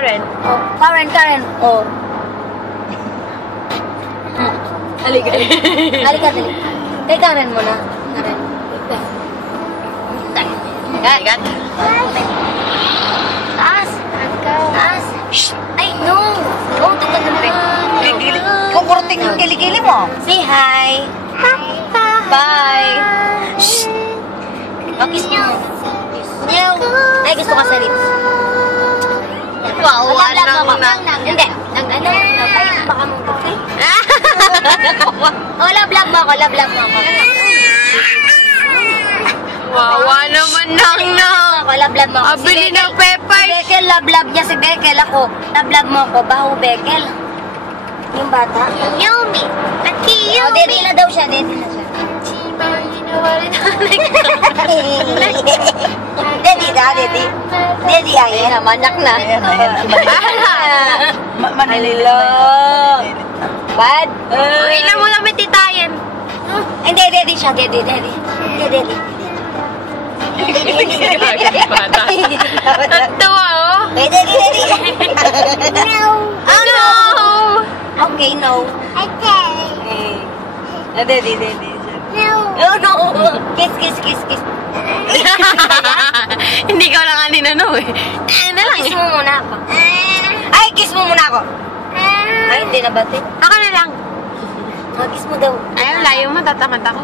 Karen. Oh, Karen. Oh. Halika. Halika. Kay Karen mo na. Karen. Gagat. Taas. Taas. Shh. Ay, no. Oh, tungkol na rin. Kukurting yung kilikili mo. Say hi. Bye. Shh. Kiss niyo. Meow. Ay, gusto ka sa lips. Wow, Hindi. Ay, baka mong okay? Oh, love mo ako. Wawa naman nang. Love mo ako. Abili ng pepper. Si Bekel, love niya si Bekel. Ako, love mo ako. Baho Bekel. Yung bata. Yumi. Ati Oh, daddy na daw siya. Daddy na siya. Daddy ay manak na. Manila. Bad. Ilan mo namin titayin? Hindi, daddy siya. Daddy. Tatuwa, oh. Daddy. No. Oh, no. Okay, no. Daddy. No. Kiss. Hindi ka lang anin ano eh. Kiss mo muna ako. Ay, kiss mo muna ako. Ay, hindi na bati. Ako na lang. Kiss mo daw. Ayaw, layo mo, tatamad ako.